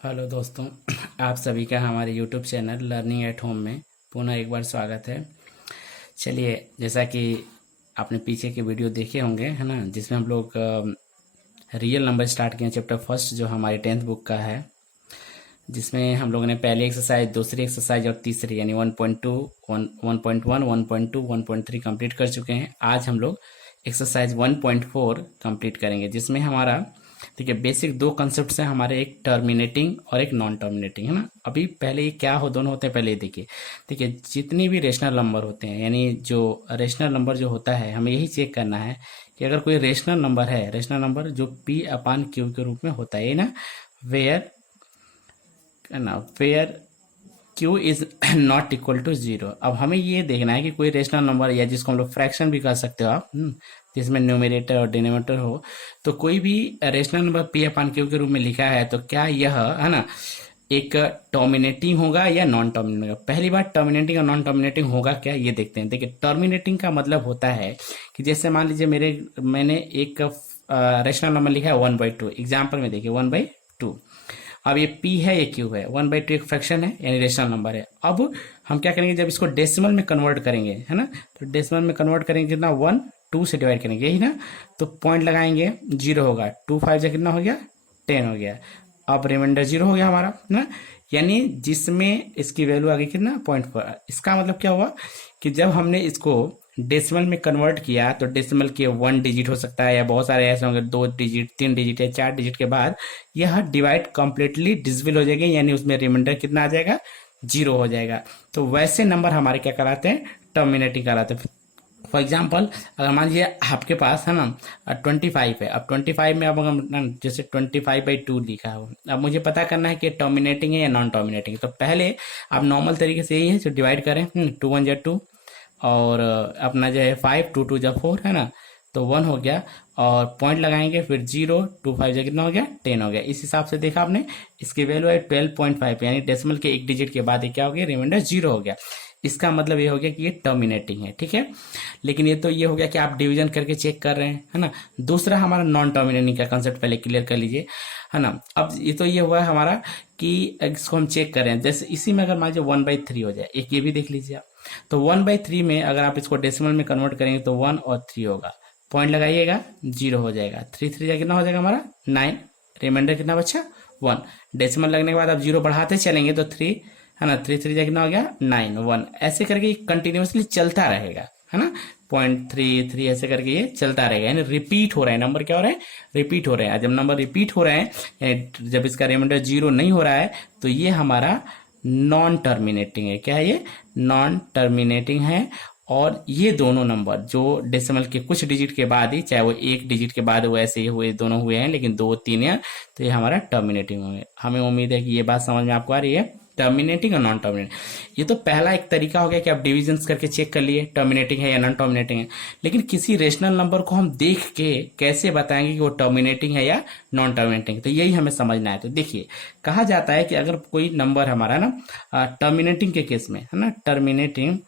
Hello दोस्तों, आप सभी का हमारे YouTube channel learning at home में पुनः एक बार स्वागत है। चलिए, जैसा कि आपने पीछे के वीडियो देखे होंगे, है ना, जिसमें हम लोग रियल नंबर स्टार्ट किए चैप्टर फर्स्ट जो हमारे 10th बुक का है, जिसमें हम लोगों ने पहली एक्सरसाइज, दूसरी एक्सरसाइज और तीसरी यानी 1.2, 1.1, 1.2, 1.3 कंप्लीट कर चुके हैं। आज हम लोग एक्सरसाइज 1.4 कंप्लीट करेंगे, जिसमें हमारा ठीक है बेसिक दो कंसेप्ट हैं हमारे, एक टर्मिनेटिंग और एक नॉन टर्मिनेटिंग, है ना। अभी पहले ये क्या हो, दोनों होते हैं, पहले ये देखिए। ठीक है, जितनी भी रेशनल नंबर होते हैं, यानी जो रेशनल नंबर जो होता है, हमें यही चेक करना है कि अगर कोई रेशनल नंबर है, रेशनल नंबर जो पी अपान क्यू के रूप में होता है ना, वेयर है ना, where Q is not equal to zero. अब हमें ये देखना है कि कोई रेशनल नंबर या जिसको हम लोग फ्रैक्शन भी कह सकते हो आप, जिसमें न्यूमरेटर और डिनोमिनेटर हो, तो कोई भी rational number P upon Q के रूप में लिखा है, तो क्या यह है ना एक टर्मिनेटिंग होगा या नॉन टर्मिनेटिंग होगा। पहली बार टर्मिनेटिंग और नॉन टर्मिनेटिंग होगा क्या, ये देखते हैं। देखिए, टर्मिनेटिंग का मतलब होता है कि जैसे मान लीजिए मैंने एक रेशनल नंबर लिखा है 1/2। एग्जाम्पल में देखिए 1/2। अब ये p है, ये q है, 1/2 एक फ्रैक्शन है यानी रेशनल नंबर है। अब हम क्या करेंगे, जब इसको डेसिमल में कन्वर्ट करेंगे, है ना, तो डेसिमल में कन्वर्ट करेंगे कितना, 1 2 से डिवाइड करेंगे, यही ना। तो पॉइंट लगाएंगे, 0 होगा, 2 5 से कितना हो गया, 10 हो गया। अब रिमाइंडर 0 हो गया हमारा ना, यानी जिसमें इसकी वैल्यू आ गई कितना, 0.4। इसका मतलब क्या हुआ कि जब हमने इसको डेसिमल में कन्वर्ट किया, तो डेसिमल के 1 डिजिट हो सकता है या बहुत सारे ऐसे होंगे 2 डिजिट, 3 डिजिट या 4 डिजिट के बाद यह डिवाइड कंप्लीटली डिविजिबल हो जाएगा, यानी उसमें रिमाइंडर कितना आ जाएगा, 0 हो जाएगा। तो वैसे नंबर हमारे क्या कहलाते हैं, टर्मिनेटिंग कहलाते हैं। फॉर एग्जाम्पल, अगर मान लीजिए आपके पास है ना 25 है। अब 25 में अब अगर जैसे 25/2 लिखा हो, अब मुझे पता करना है कि टर्मिनेटिंग है या नॉन टर्मिनेटिंग। तो पहले आप नॉर्मल तरीके से यही है, जो डिवाइड करें, 2 1 2, और अपना जो है 5 2 2 4, है ना, तो 1 हो गया। और पॉइंट लगाएंगे, फिर 0 2 5 जो कितना हो गया, 10 हो गया। इस हिसाब से देखा आपने, इसकी वैल्यू है 12.5, यानी डेसिमल के एक डिजिट के बाद ये क्या हो गया, रिमाइंडर 0 हो गया। इसका मतलब ये हो गया कि ये टर्मिनेटिंग है, ठीक है। लेकिन ये तो ये हो गया कि आप डिवीजन करके चेक कर रहे हैं, है ना। दूसरा हमारा नॉन टर्मिनेटिंग का कंसेप्ट पहले क्लियर कर लीजिए, है ना। अब ये तो ये हुआ है हमारा कि इसको हम चेक कर रहे हैं। जैसे इसी में अगर मान लीजिए 1/3 हो जाए, एक ये भी देख लीजिए आप। तो 1/3 में अगर आप इसको डेसिमल में कन्वर्ट करेंगे तो 1 और 3 होगा, पॉइंट लगाइएगा, 0 हो जाएगा। 3 3 कितना हो जाएगा हमारा, 9। रिमाइंडर कितना बचा, 1। डेसिमल लगने के बाद आप 0 बढ़ाते चलेंगे तो 3, है ना, 3 3 कितना हो गया, 9 1। ऐसे करके कंटिन्यूसली चलता रहेगा, है ना। 0.33 ऐसे करके ये चलता रहेगा, यानी रिपीट हो रहा है नंबर, क्या हो रहा है, रिपीट हो रहे हैं। जब नंबर रिपीट हो रहे हैं, जब इसका रिमाइंडर 0 नहीं हो रहा है, तो ये हमारा नॉन टर्मिनेटिंग है। क्या है ये, नॉन टर्मिनेटिंग है। और ये दोनों नंबर जो डेसिमल के कुछ डिजिट के बाद ही, चाहे वो एक डिजिट के बाद वैसे ही हुए, दोनों हुए हैं, लेकिन 2 3 है, तो ये हमारा टर्मिनेटिंग होंगे। हमें उम्मीद है कि ये बात समझ में आपको आ रही है, टर्मिनेटिंग और नॉन टर्मिनेटिंग। ये तो पहला एक तरीका हो गया कि आप डिविजन्स करके चेक कर लिए टर्मिनेटिंग है या नॉन टर्मिनेटिंग है। लेकिन किसी रेशनल नंबर को हम देख के कैसे बताएंगे कि वो टर्मिनेटिंग है या नॉन टर्मिनेटिंग, तो यही हमें समझना है। तो देखिए, कहा जाता है कि अगर कोई नंबर हमारा ना टर्मिनेटिंग के केस में, है ना, टर्मिनेटिंग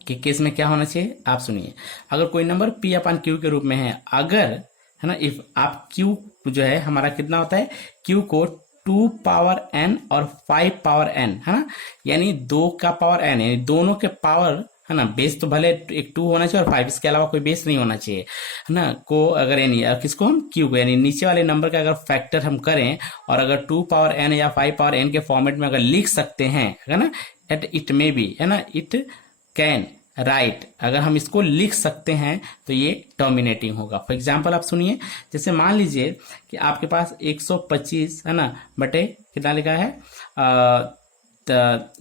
के केस में क्या होना चाहिए, आप सुनिए। अगर कोई नंबर पी अपान क्यू के रूप में है, अगर, है ना, इफ आप क्यू जो है हमारा कितना होता है, क्यू को 2 पावर n और 5 पावर n, है ना, यानी 2 का पावर n, यानी दोनों के पावर, है ना, बेस तो भले एक 2 होना चाहिए और 5, इसके अलावा कोई बेस नहीं होना चाहिए, है ना, को अगर यानी किसको हम क्यू को, यानी नीचे वाले नंबर का अगर फैक्टर हम करें और अगर 2 पावर n या 5 पावर n के फॉर्मेट में अगर लिख सकते हैं, है ना, एट इट मे बी, है ना, इट कैन राइट, अगर हम इसको लिख सकते हैं तो ये टर्मिनेटिंग होगा। फॉर एग्जाम्पल आप सुनिए, जैसे मान लीजिए कि आपके पास 125, है ना, बटे कितना लिखा है,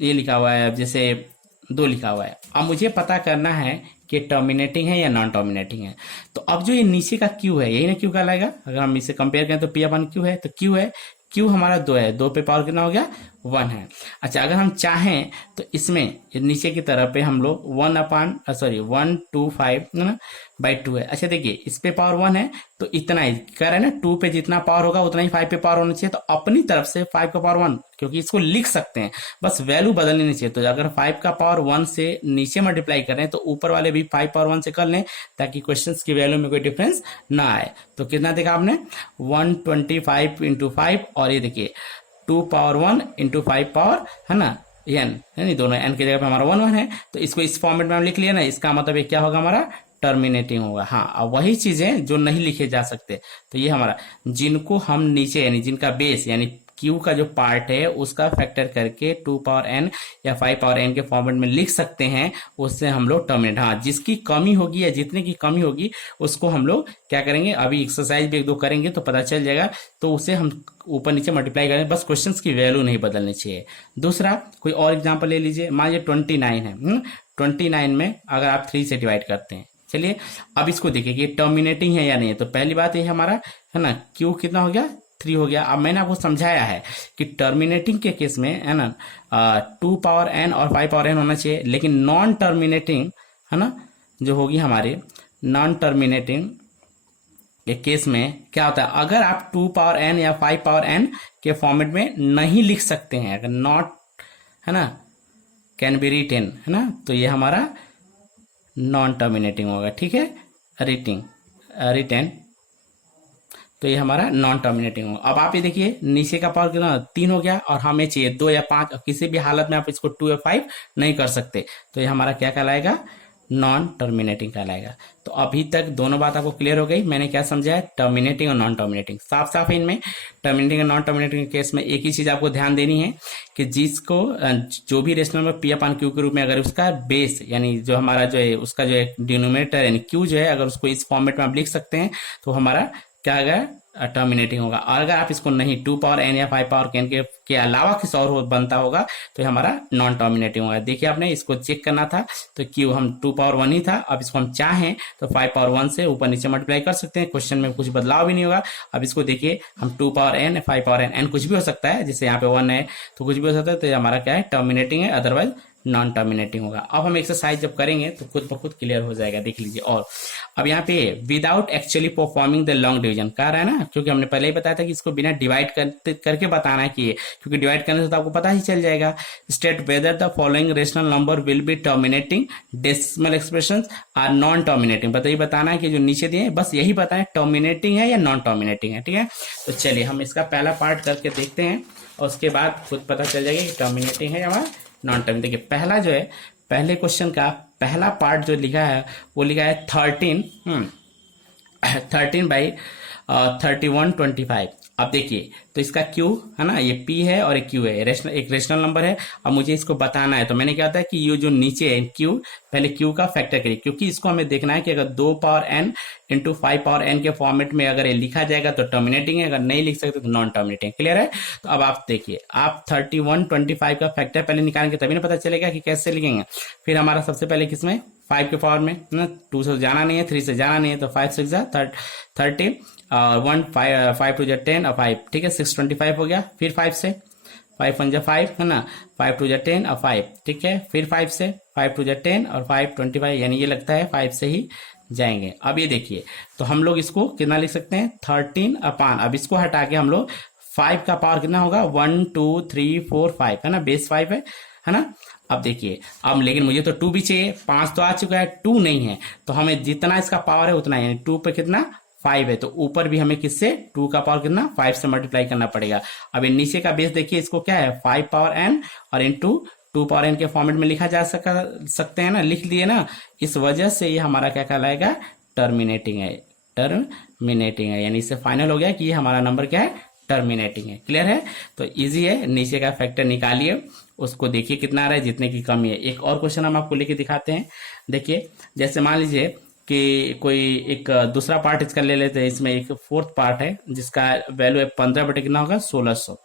ये लिखा हुआ है, जैसे 2 लिखा हुआ है। अब मुझे पता करना है कि टर्मिनेटिंग है या नॉन टर्मिनेटिंग है। तो अब जो ये नीचे का क्यू है, यही ना क्यू कहलाएगा। अगर हम इसे कंपेयर करें तो पी अपन क्यू है, तो क्यू है, क्यू हमारा 2 है, 2 पे पावर कितना हो गया, 1 है। अच्छा, अगर हम चाहें तो इसमें नीचे की तरफ पे हम लोग 1/125 ना बाई 2 है। अच्छा देखिए, इस पे पावर 1 है, तो इतना ही कह रहे हैं ना, 2 पे जितना पावर होगा उतना ही 5 पे पावर होना चाहिए। तो अपनी तरफ से 5 का पावर 1, क्योंकि इसको लिख सकते हैं, बस वैल्यू बदलनी नहीं चाहिए। तो अगर 5 का पावर 1 से नीचे मल्टीप्लाई करें तो ऊपर वाले भी 5 पावर 1 से कर लें, ताकि क्वेश्चन की वैल्यू में कोई डिफरेंस ना आए। तो कितना देखा आपने, 125 × 5, और ये देखिए 2 पावर 1 इंटू 5 पावर, है ना, एन, है नहीं, दोनों एन की जगह पे हमारा 1 1 है, तो इसको इस फॉर्मेट में हम लिख लिया ना, इसका मतलब ये क्या होगा हमारा टर्मिनेटिंग होगा। हाँ, अब वही चीजें जो नहीं लिखे जा सकते, तो ये हमारा, जिनको हम नीचे यानी जिनका बेस यानी क्यू का जो पार्ट है उसका फैक्टर करके 2 पावर एन या 5 पावर एन के फॉर्मेट में लिख सकते हैं, उससे हम लोग टर्मिनेट, हाँ, जिसकी कमी होगी या जितने की कमी होगी उसको हम लोग क्या करेंगे, अभी एक्सरसाइज भी एक दो करेंगे तो पता चल जाएगा, तो उसे हम ऊपर नीचे मल्टीप्लाई करेंगे, बस क्वेश्चंस की वैल्यू नहीं बदलनी चाहिए। दूसरा कोई और एग्जाम्पल ले लीजिए, मान लीजिए 29 है, 29 में अगर आप 3 से डिवाइड करते हैं, चलिए अब इसको देखिए कि टर्मिनेटिंग है या नहीं है। तो पहली बात ये हमारा, है ना, क्यू कितना हो गया, 3 हो गया। अब मैंने आपको समझाया है कि टर्मिनेटिंग के केस में, है ना, 2 पावर एन और 5 पावर एन होना चाहिए, लेकिन नॉन टर्मिनेटिंग, है ना, जो होगी हमारी नॉन टर्मिनेटिंग के केस में क्या होता है, अगर आप 2 पावर एन या 5 पावर एन के फॉर्मेट में नहीं लिख सकते हैं, अगर नॉट, है ना, कैन बी रिटेन, है ना, तो ये हमारा नॉन टर्मिनेटिंग होगा, ठीक है, रिटेन, तो ये हमारा नॉन टर्मिनेटिंग होगा। अब आप ये देखिए नीचे का पावर कितना 3 हो गया, और हमें चाहिए 2 या 5, और किसी भी हालत में आप इसको 2 या 5 नहीं कर सकते, तो ये हमारा क्या कहलाएगा, नॉन टर्मिनेटिंग कहलाएगा। तो अभी तक दोनों बात आपको क्लियर हो गई, मैंने क्या समझाया, टर्मिनेटिंग और नॉन टर्मिनेटिंग, साफ साफ इनमें टर्मिनेटिंग और नॉन टर्मिनेटिंग के केस में एक ही चीज आपको ध्यान देनी है कि जिसको जो भी rational number P upon Q के रूप में, अगर उसका बेस यानी जो हमारा जो है उसका जो है डिनोमिनेटर यानी क्यू जो है, अगर उसको इस फॉर्मेट में आप लिख सकते हैं तो हमारा क्या होगा, टर्मिनेटिंग होगा। और अगर आप इसको नहीं 2 पावर एन या 5 पावर एन के अलावा किसी और बनता होगा तो हमारा नॉन टर्मिनेटिंग होगा। देखिए आपने इसको चेक करना था, तो क्यू हम 2 पावर 1 ही था, अब इसको हम चाहें तो 5 पावर 1 से ऊपर नीचे मल्टीप्लाई कर सकते हैं, क्वेश्चन में कुछ बदलाव भी नहीं होगा। अब इसको देखिए हम 2 पावर एन 5 पावर एन कुछ भी हो सकता है, जैसे यहाँ पे 1 है तो कुछ भी हो सकता है, तो हमारा क्या है, टर्मिनेटिंग है, अदरवाइज नॉन टर्मिनेटिंग होगा। अब हम एक्सरसाइज जब करेंगे तो खुद ब खुद क्लियर हो जाएगा, देख लीजिए। और अब यहाँ पे without actually performing the long division कह रहा है ना, क्योंकि हमने पहले ही बताया था कि इसको बिना डिवाइड करके बताना है कि ये, क्योंकि डिवाइड करने से तो आपको पता ही चल जाएगा। State whether the following rational number will be terminating decimal expressions are non terminating, बताना है कि जो नीचे दिए बस यही बताएं टर्मिनेटिंग है या नॉन टर्मिनेटिंग है, ठीक है। तो चलिए हम इसका पहला पार्ट करके देखते हैं और उसके बाद खुद पता चल जाएगा कि टर्मिनेटिंग है या नॉन टर्मिनेटिंग। देखिए पहला जो है, पहले क्वेश्चन का पहला पार्ट जो लिखा है वो लिखा है 13 बाई 3125। अब देखिए तो इसका क्यू है ना, ये पी है और एक क्यू है, एक रेशनल नंबर है। अब मुझे इसको बताना है, तो मैंने क्या होता है कि ये जो नीचे है क्यू, पहले क्यू का फैक्टर करिए, क्योंकि इसको हमें देखना है कि अगर 2 power N into 5 power N के फॉर्मेट में अगर ये लिखा जाएगा तो टर्मिनेटिंग है, अगर नहीं लिख सकते तो नॉन टर्मिनेटिंग। क्लियर है। तो अब आप देखिए, आप 3125 का फैक्टर पहले निकालेंगे तभी ना पता चलेगा कि कैसे लिखेंगे। फिर हमारा सबसे पहले किसमें 5 के पावर में ना, 2 से जाना नहीं है, 3 से जाना नहीं है, तो 5 6 30 और 1 5 2 10 और 5, ठीक है, 625 हो गया। फिर 5 से 5 1 5 है ना, 5 2 10 और 5, ठीक है। फिर 5 से 5 2 10 और 5 25, यानी ये लगता है 5 से ही जाएंगे। अब ये देखिए तो हम लोग इसको कितना लिख सकते हैं 13 अपान, अब इसको हटा के हम लोग 5 का पावर कितना होगा 1 2 3 4 5, है ना, बेस 5 है ना। अब देखिए, अब लेकिन मुझे तो 2 भी चाहिए, 5 तो आ चुका है, 2 नहीं है, तो हमें जितना इसका पावर है उतना है, यानी 2 पे कितना 5 है, तो ऊपर भी हमें किससे 2 का पावर कितना 5 से मल्टीप्लाई करना पड़ेगा। अब ये नीचे का बेस देखिए, इसको क्या है 5 पावर एन और इंटू 2 पावर एन के फॉर्मेट में लिखा जा सकते हैं ना, लिख दिए ना, इस वजह से ये हमारा क्या कहलाएगा, टर्मिनेटिंग है, टर्मिनेटिंग है, यानी इससे फाइनल हो गया कि ये हमारा नंबर क्या है, टर्मिनेटिंग है। क्लियर है। तो इजी है, नीचे का फैक्टर निकालिए, उसको देखिए कितना आ रहा है, जितने की कमी है। एक और क्वेश्चन हम आपको लेके दिखाते हैं। देखिए जैसे मान लीजिए कि कोई एक दूसरा पार्ट इसका ले लेते हैं, इसमें एक फोर्थ पार्ट है जिसका वैल्यू है 15 बटे कितना होगा 1600,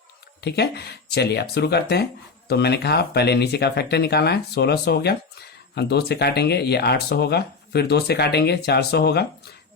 ठीक है। चलिए अब शुरू करते हैं। तो मैंने कहा पहले नीचे का फैक्टर निकालना है, 1600 हो गया, हम 2 से काटेंगे ये 800 होगा, फिर 2 से काटेंगे 400 होगा,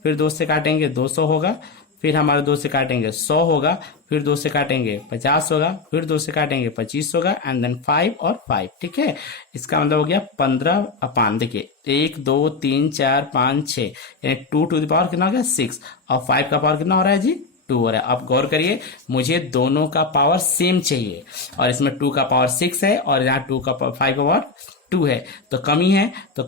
फिर 2 से काटेंगे 200 होगा, फिर हमारे 2 से काटेंगे 100 होगा, फिर 2 से काटेंगे 50 होगा, फिर 2 से काटेंगे 25 होगा, एंड देन 5 और 5, ठीक है। इसका मतलब हो गया 15 अपान, देखिए 1 2 3 4 5 6, यानी 2 टू द पावर कितना हो गया 6, और 5 का पावर कितना हो रहा है जी 2 हो रहा है। अब गौर करिए, मुझे दोनों का पावर सेम चाहिए, और इसमें 2 का पावर 6 है और यहाँ 5 का पावर 2 है, तो कमी है, तो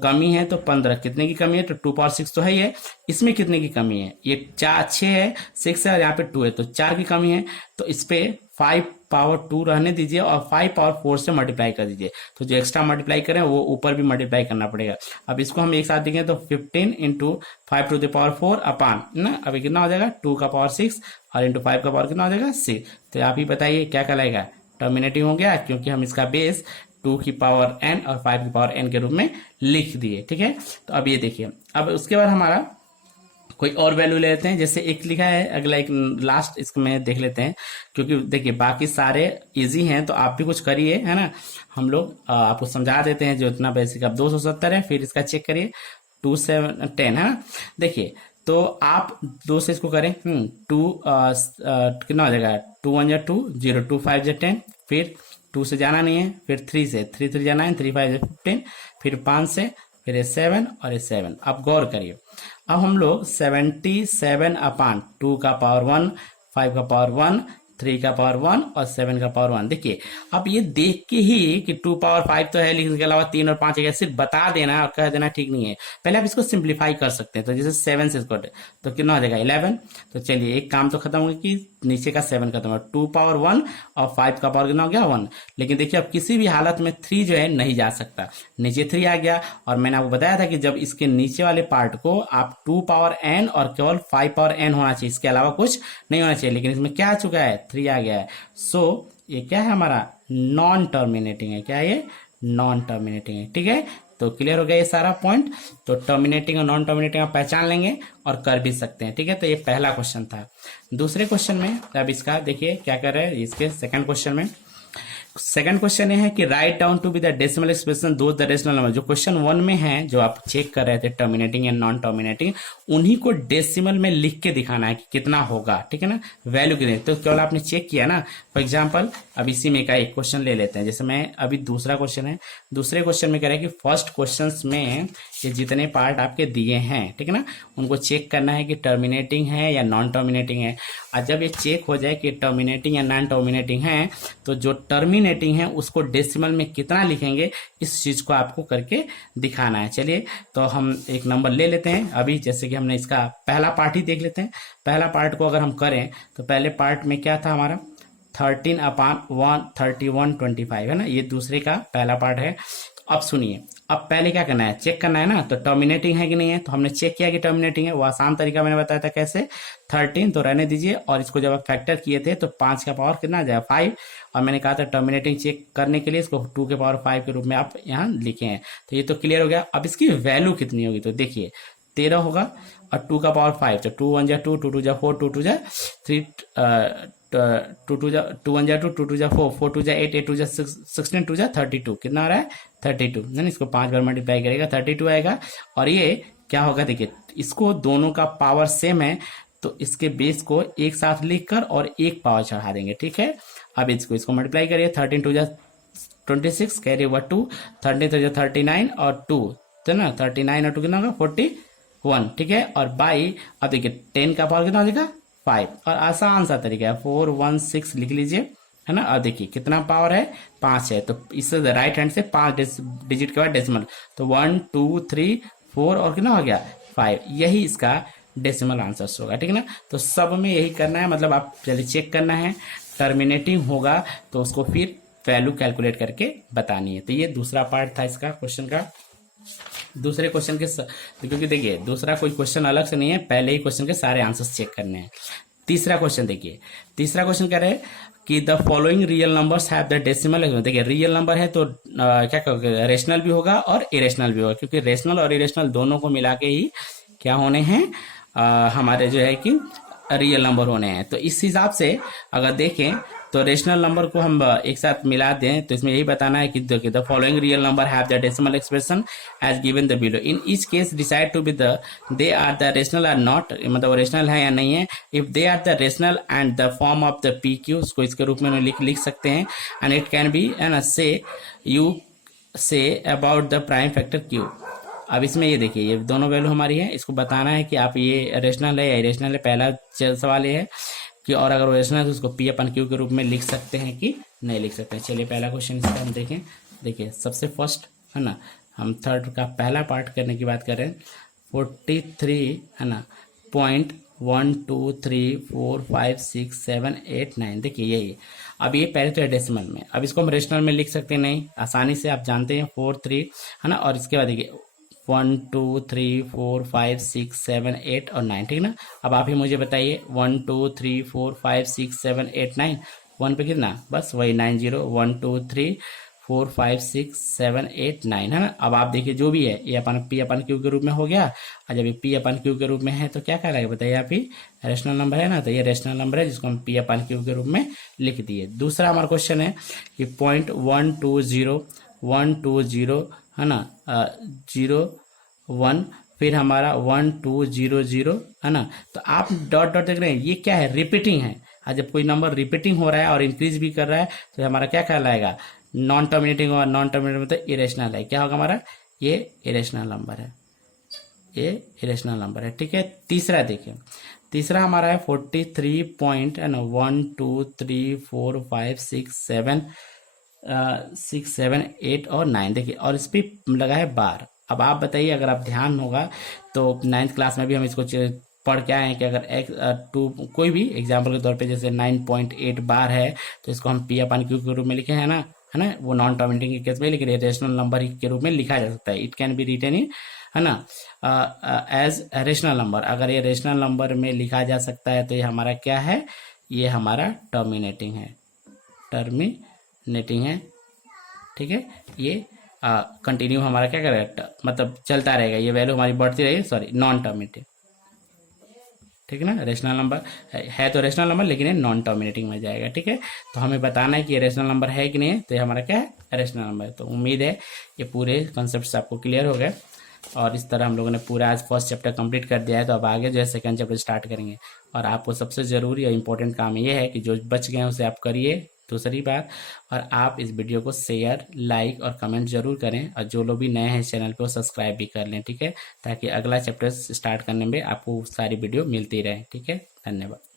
15, कितने की कमी है, तो 2 पावर 6 तो है ही है। इसमें कितने की कमी है, ये 6 है, 6 है और यहाँ पे 2 है, तो 4 की कमी है, तो इस पे 5 पावर 2 रहने दीजिए और 5 पावर 4 से मल्टीप्लाई कर दीजिए। तो जो एक्स्ट्रा मल्टीप्लाई करें वो ऊपर भी मल्टीप्लाई करना पड़ेगा। अब इसको हम एक साथ देखें तो 15 इंटू 5 टू द पावर 4 अपान ना, अभी कितना हो जाएगा 2 का पावर 6 और इंटू 5 का पावर कितना हो जाएगा 6। तो आप ही बताइए क्या कहलाएगा, टर्मिनेटिंग हो गया, क्योंकि हम इसका बेस 2 की पावर n और 5 की पावर n के रूप में लिख दिए। ठीक है, तो अब ये देखिए, अब उसके बाद हमारा कोई और वैल्यू ले लेते हैं। जैसे एक लिखा है, अगला एक लास्ट इसमें देख लेते हैं, क्योंकि देखिए बाकी सारे इजी हैं, तो आप भी कुछ करिए, है ना। हम लोग आपको समझा देते हैं जो इतना बेसिक। अब 270 है, फिर इसका चेक करिए 2 7 10 है ना। देखिए तो आप 2 से इसको करें, 2 कितना हो जाएगा, 2 1 जा 2, 0 2 5 जा 10, फिर 2 से जाना नहीं है, फिर 3 से, 3 3 जाना है, 3 5 जा 15, फिर 5 से, फिर ये 7 और ये 7। अब गौर करिए, अब हम लोग 77 अपान 2 का पावर 1, 5 का पावर 1, 3 का पावर 1 और 7 का पावर 1। देखिए अब ये देख के ही कि 2 पावर 5 तो है, लेकिन इसके अलावा 3 और 5 है, सिर्फ बता देना और कह देना ठीक नहीं है। पहले आप इसको सिंप्लीफाई कर सकते हैं। तो जैसे 7 से इसको तो कितना हो जाएगा 11। तो चलिए एक काम तो खत्म हो गया कि नीचे का 7 खत्म हो, 2 पावर 1 और 5 का पावर कितना हो गया 1। लेकिन देखिए अब किसी भी हालत में 3 जो है नहीं जा सकता, नीचे 3 आ गया। और मैंने आपको बताया था कि जब इसके नीचे वाले पार्ट को आप 2 पावर n और केवल 5 पावर n होना चाहिए, इसके अलावा कुछ नहीं होना चाहिए। लेकिन इसमें क्या आ चुका है, 3 आ गया है। सो ये क्या है हमारा, नॉन टर्मिनेटिंग है। क्या है ये, नॉन टर्मिनेटिंग है। ठीक है, तो क्लियर हो गया ये सारा पॉइंट। तो टर्मिनेटिंग और नॉन टर्मिनेटिंग आप पहचान लेंगे और कर भी सकते हैं। ठीक है, तो ये पहला क्वेश्चन था। दूसरे क्वेश्चन में अब इसका देखिए क्या कर रहे हैं, इसके सेकंड क्वेश्चन में। सेकंड क्वेश्चन ये है कि write down to be the decimal expression do the rational number. जो क्वेश्चन 1 में है, जो आप चेक कर रहे थे टर्मिनेटिंग एंड नॉन टर्मिनेटिंग, उन्हीं को डेसिमल में लिख के दिखाना है कि कितना होगा। ठीक है ना, वैल्यू कितनी। तो केवल आपने चेक किया ना। फॉर एग्जाम्पल अब इसी में का एक क्वेश्चन ले लेते हैं। जैसे मैं अभी दूसरा क्वेश्चन है, दूसरे क्वेश्चन में कह रहा है कि फर्स्ट क्वेश्चन में ये जितने पार्ट आपके दिए हैं, ठीक है ना, उनको चेक करना है कि टर्मिनेटिंग है या नॉन टर्मिनेटिंग है। और जब ये चेक हो जाए कि टर्मिनेटिंग या नॉन टर्मिनेटिंग है, तो जो टर्मिनेटिंग है उसको डेसिमल में कितना लिखेंगे, इस चीज को आपको करके दिखाना है। चलिए तो हम एक नंबर ले लेते हैं अभी। जैसे कि हमने इसका पहला पार्ट ही देख लेते हैं। पहला पार्ट को अगर हम करें तो पहले पार्ट में क्या था हमारा, 13 अपान 131/25 है ना, ये दूसरे का पहला पार्ट है। अब सुनिए, अब पहले क्या करना है, चेक करना है ना, तो टर्मिनेटिंग है कि नहीं है। तो हमने चेक किया कि टर्मिनेटिंग है, वो आसान तरीका मैंने बताया था कैसे। 13 तो रहने दीजिए, और इसको जब आप फैक्टर किए थे तो 5 का पावर कितना आ जाएगा 5। और मैंने कहा था टर्मिनेटिंग चेक करने के लिए इसको 2 के पावर 5 के रूप में आप यहाँ लिखे हैं। तो ये तो क्लियर हो गया। अब इसकी वैल्यू कितनी होगी, तो देखिए 13 होगा और 2 का पावर 5, तो 2 1 जा 2, 2 2 जा 4, 2 2 जा 3, 2 2 जा 2 1 जा 2, 2 2 जा 4, 4 2 जा 8, 8 2 जा 16, 2 जा 32। कितना आ रहा है 32 ना, इसको 5 बार मल्टीप्लाई करेगा 32 आएगा। और ये क्या होगा, देखिए इसको दोनों का पावर सेम है, तो इसके बेस को एक साथ लिखकर और एक पावर चढ़ा देंगे। ठीक है, अब इसको मल्टीप्लाई करिए, 13 2 जा 26, कैरी ओवर 2, 13 3 जा 39 और 2, तो ना 39 और 2 कितना होगा 41। ठीक है, और बाई, अब देखिए 10 का पावर कितना हो जाएगा 5। और आसान सा तरीका है 416 लिख लीजिए, है ना। और देखिए कितना पावर है 5 है, तो इससे राइट हैंड से 5 डिजिट के बाद डेसिमल, तो 1 2 3 4 और कितना हो गया 5। यही इसका डेसिमल आंसर होगा। ठीक है ना, तो सब में यही करना है। मतलब आप चलिए चेक करना है, टर्मिनेटिंग होगा तो उसको फिर वैल्यू कैलकुलेट करके बतानी है। तो ये दूसरा पार्ट था इसका क्वेश्चन का। दूसरे क्वेश्चन के क्योंकि देखिए दूसरा कोई क्वेश्चन अलग से नहीं है, पहले ही क्वेश्चन के सारे आंसर्स चेक करने हैं। तीसरा क्वेश्चन देखिए, तीसरा क्वेश्चन कह रहे हैं कि the following real numbers have the decimal. देखिए रियल नंबर है तो क्या कहोगे, रेशनल भी होगा और इरेशनल भी होगा, क्योंकि रेशनल और इरेशनल दोनों को मिला के ही क्या होने हैं, हमारे जो है कि रियल नंबर होने हैं। तो इस हिसाब से अगर देखें तो रेशनल नंबर को हम एक साथ मिला दें तो इसमें यही बताना है कि the following real number have the decimal expression as given the below. In each case decide to be they are the rational or not, मतलब रेशनल है या नहीं है। If they are the rational and the form of the p q, उसको इसके रूप में लिख सकते हैं। And it can be an say you say about the prime factor q. अब इसमें ये देखिए ये दोनों वैल्यू हमारी है, इसको बताना है कि आप ये रेशनल है या इरेशनल है। पहला सवाल ये है कि और अगर रेशनल है तो उसको पी अपन क्यू के रूप में लिख सकते हैं कि नहीं लिख सकते हैं। चलिए पहला क्वेश्चन इसका हम देखें। देखिए सबसे फर्स्ट है ना, हम थर्ड का पहला पार्ट करने की बात कर रहे हैं। 43 है ना 1 2 3 4 5 6 7 8 9, देखिए यही। अब ये पहले तो है डेसिमल में, अब इसको हम रेशनल में लिख सकते हैं, नहीं आसानी से, आप जानते हैं 4 3 है ना, और इसके बाद देखिए 1 2 3 4 5 6 7 8 और 9, ठीक ना। अब आप ही मुझे बताइए 1 2 3 4 5 6 7 8 9, 1 पे कितना, बस वही 9 0, 1 2 3 4 5 6 7 8 9, है ना। अब आप देखिए जो भी है ये अपन पी अपन क्यू के रूप में हो गया, और जब ये पी अपन क्यू के रूप में है तो क्या कहलाएगा बताइए आप ही, रेशनल नंबर है ना, तो ये रेशनल नंबर है जिसको हम पी अपन क्यू के रूप में लिख दिए। दूसरा हमारा क्वेश्चन है कि 0.120 है ना, 0 1, फिर हमारा 1 2 0 0 है ना। तो आप डॉट डॉट देख रहे हैं, ये क्या है, रिपीटिंग है। और जब कोई नंबर रिपीटिंग हो रहा है और इंक्रीज भी कर रहा है तो हमारा क्या कहलाएगा, नॉन टर्मिनेटिंग, और नॉन टर्मिनेटिंग मतलब इरेशनल है। क्या होगा हमारा, ये इरेशनल नंबर है, ये इरेशनल नंबर है, ठीक है। तीसरा देखिए, तीसरा हमारा है 43 पॉइंट है ना, 1 2 3 4 5 6 7 6 7 8 और 9, देखिए, और इस पर लगा है बार। अब आप बताइए, अगर आप ध्यान होगा तो 9th क्लास में भी हम इसको पढ़ के आए हैं कि अगर कोई भी एग्जाम्पल के तौर पे जैसे 9.8 बार है तो इसको हम पी अपन क्यू के रूप में लिखे हैं ना, है ना, वो नॉन टर्मिनेटिंग के केस में, लेकिन रेशनल नंबर के रूप में लिखा जा सकता है। It can be written in, है ना, एज रेशनल नंबर। अगर ये रेशनल नंबर में लिखा जा सकता है तो ये हमारा क्या है, ये हमारा टर्मिनेटिंग है, टर्मिनेटिंग है, ठीक है। ये कंटिन्यू हमारा क्या करेगा, मतलब चलता रहेगा, ये वैल्यू हमारी बढ़ती रहेगी, सॉरी नॉन टर्मिनेटिंग, ठीक है ना। रेशनल नंबर है तो रेशनल नंबर, लेकिन ये नॉन टर्मिनेटिंग में जाएगा, ठीक है। तो हमें बताना है कि ये रेशनल नंबर है कि नहीं है, तो ये हमारा क्या है, रेशनल नंबर है। तो उम्मीद है ये पूरे कॉन्सेप्ट आपको क्लियर हो गए, और इस तरह हम लोगों ने पूरा आज फर्स्ट चैप्टर कंप्लीट कर दिया है। तो अब आगे जो है सेकंड चैप्टर स्टार्ट करेंगे, और आपको सबसे ज़रूरी और इम्पोर्टेंट काम ये है कि जो बच गए हैं उसे आप करिए। दूसरी बात, और आप इस वीडियो को शेयर, लाइक और कमेंट जरूर करें, और जो लोग भी नए हैं चैनल को सब्सक्राइब भी कर लें, ठीक है, ताकि अगला चैप्टर स्टार्ट करने में आपको सारी वीडियो मिलती रहे, ठीक है। धन्यवाद।